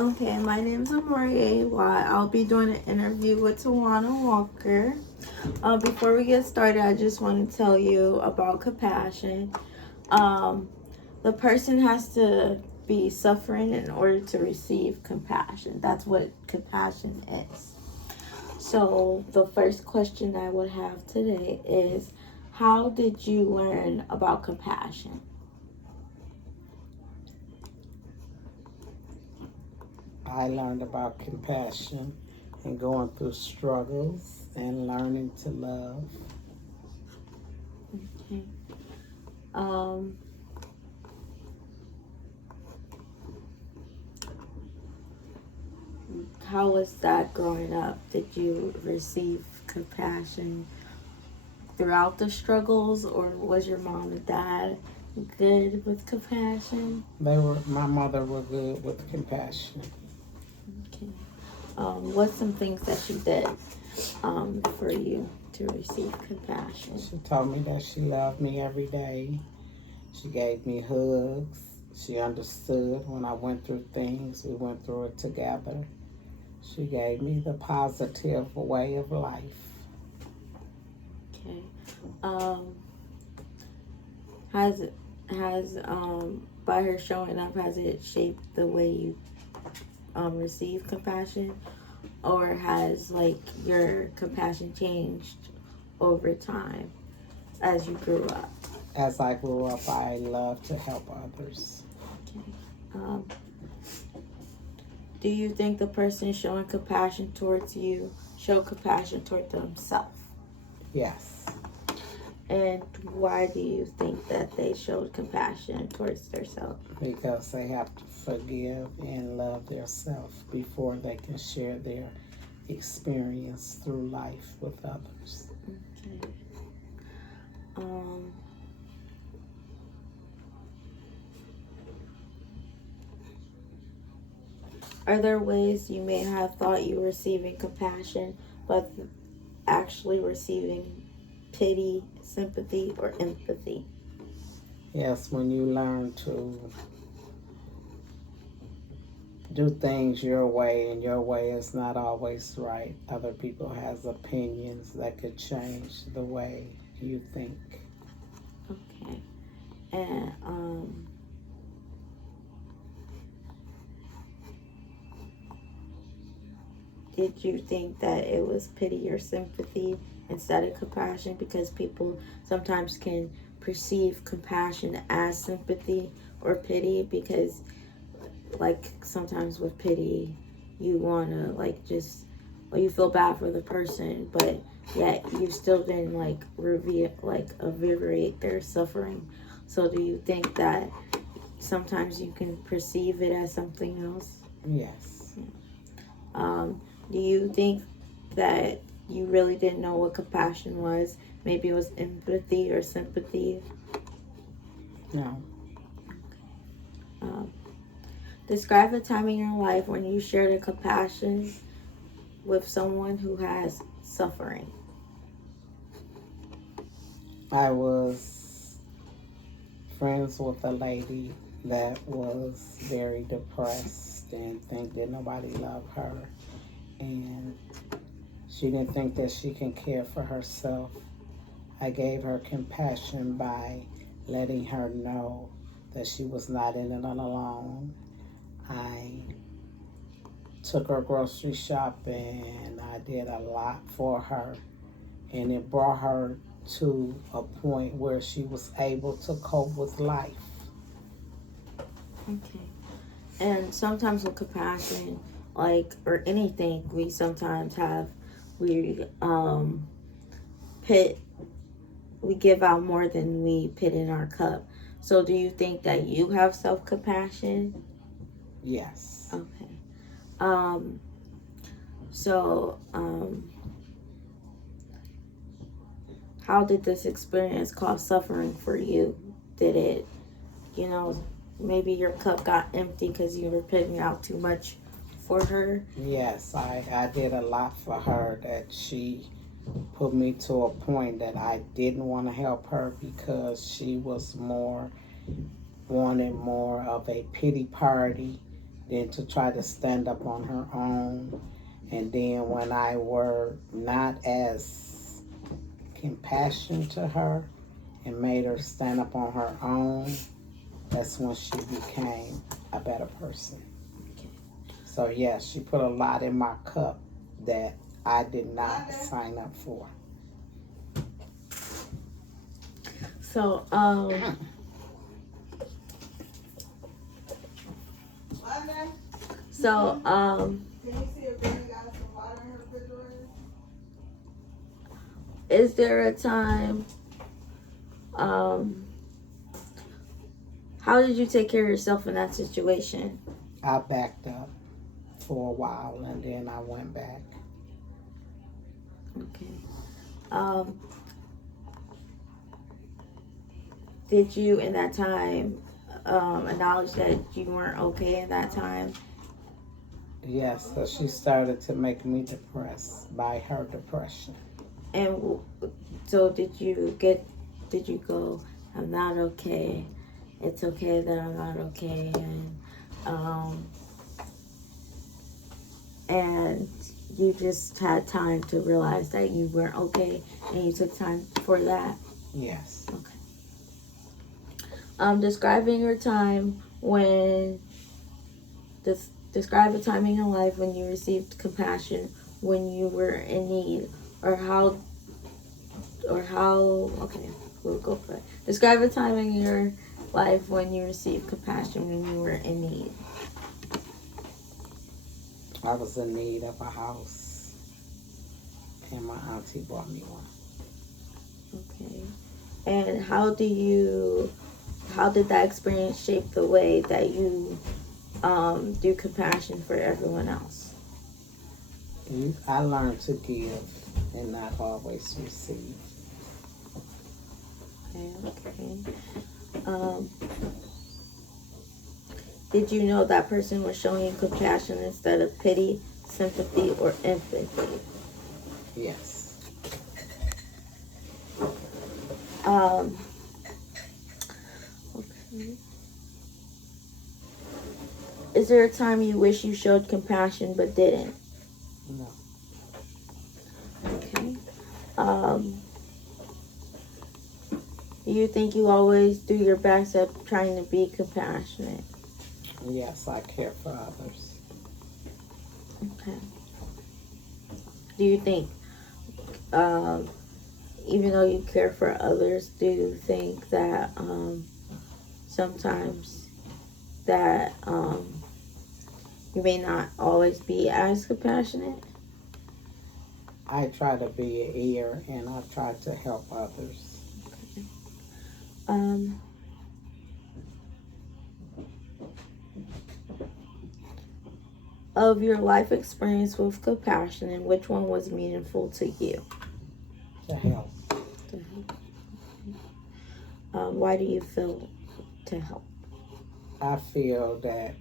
Okay, my name's Amari Why I'll be doing an interview with Tawana Walker. Before we get started, I just want to tell you about compassion. Um, the person has to be suffering in order to receive compassion. That's what compassion is. So, the first question I would have today is, how did you learn about compassion? I learned about compassion and going through struggles and learning to love. Okay. Um, how was that growing up? Did you receive compassion throughout the struggles, or was your mom and dad good with compassion? My mother was good with compassion. Okay. What's some things that she did for you to receive compassion? She told me that she loved me every day. She gave me hugs. She understood when I went through things. We went through it together. She gave me the positive way of life. Okay. Um, has by her showing up, has it shaped the way you receive compassion, or has like your compassion changed over time as you grew up? As I grew up, I loved to help others. Okay. Um, do you think the person showing compassion towards you show compassion toward themselves? Yes. And why do you think that they showed compassion towards themselves? Because they have to forgive and love themselves before they can share their experience through life with others. Okay. Um, are there ways you may have thought you were receiving compassion, but actually receiving pity, sympathy, or empathy? Yes, when you learn to do things your way and your way is not always right, other people has opinions that could change the way you think. Okay. And did you think that it was pity or sympathy instead of compassion? Because people sometimes can perceive compassion as sympathy or pity, because like sometimes with pity you want to like just, or you feel bad for the person, but yet you still didn't like reveal, like alleviate their suffering. So do you think that sometimes you can perceive it as something else? Yes. um, do you think that you really didn't know what compassion was? Maybe it was empathy or sympathy. No. um, Describe a time in your life when you shared a compassion with someone who has suffering. I was friends with a lady that was very depressed and think that nobody loved her, and she didn't think that she can care for herself. I gave her compassion by letting her know that she was not in it alone. I took her grocery shopping and I did a lot for her, and it brought her to a point where she was able to cope with life. Okay. And sometimes with compassion, like, or anything, we sometimes have, we pit, we give out more than we put in our cup. So do you think that you have self compassion? Yes. Okay. Um, so, how did this experience cause suffering for you? Did it, you know, maybe your cup got empty because you were putting out too much for her? Yes, I did a lot for her that she put me to a point that I didn't want to help her because she was more wanted more of a pity party then to try to stand up on her own. And then when I were not as compassionate to her and made her stand up on her own, that's when she became a better person. So yes, she put a lot in my cup that I did not sign up for. So, so, is there a time, how did you take care of yourself in that situation? I backed up for a while and then I went back. Okay. Did you in that time acknowledge that you weren't okay in that time? Yes, so she started to make me depressed by her depression. And so did you go, I'm not okay, it's okay that I'm not okay, and you just had time to realize that you weren't okay and you took time for that? Yes. Okay. Describing your time when describe a time in your life when you received compassion when you were in need, or how okay, we'll go for it. Describe a time in your life when you received compassion when you were in need. I was in need of a house and my auntie bought me one. Okay. And how did that experience shape the way that you do compassion for everyone else? I learned to give and not always receive. Okay. Did you know that person was showing you compassion instead of pity, sympathy, or empathy? Yes. Okay. Is there a time you wish you showed compassion but didn't? No. Okay. Do you think you always do your best at trying to be compassionate? Yes, I care for others. Okay. Do you think, even though you care for others, do you think that sometimes that you may not always be as compassionate? I try to be an ear and I try to help others. Okay. Of your life experience with compassion, and which one was meaningful to you? To help. To help. Why do you feel to help? I feel that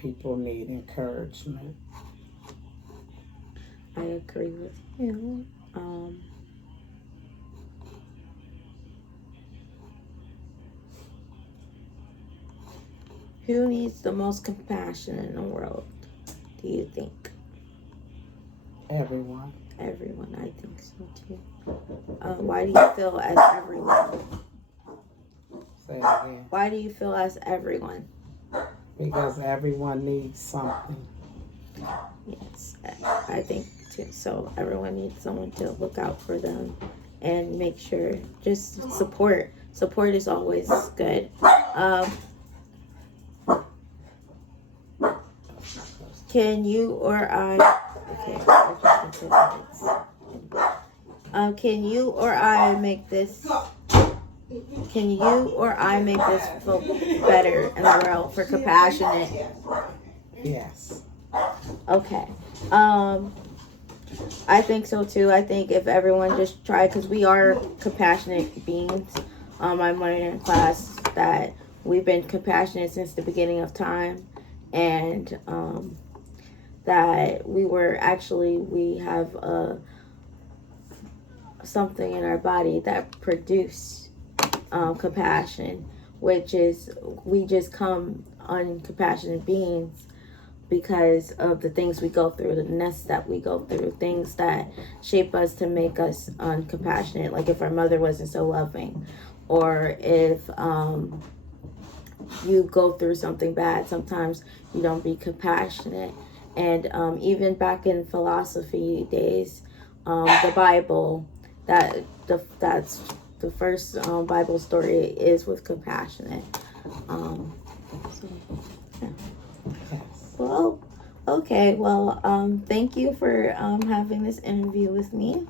people need encouragement. I agree with you. Who needs the most compassion in the world, do you think? Everyone. Everyone, I think so too. Why do you feel as everyone? Say it again. Why do you feel as everyone? Because everyone needs something. Yes, I think too. So everyone needs someone to look out for them and make sure, just support. Support is always good. Can you or I? Okay. Can you or I make this? Can you or I make this feel better in the world for compassionate? Yes. Okay. I think so too. I think if everyone just tried, because we are compassionate beings. I'm learning in class that we've been compassionate since the beginning of time, and that we have something in our body that produce compassion, which is we just come uncompassionate beings because of the things we go through, the nests that we go through, things that shape us to make us compassionate. Like if our mother wasn't so loving, or if you go through something bad, sometimes you don't be compassionate. And even back in philosophy days, the Bible, that's the first Bible story is with compassionate. So, yeah. Yes. Well, okay. Well, thank you for having this interview with me.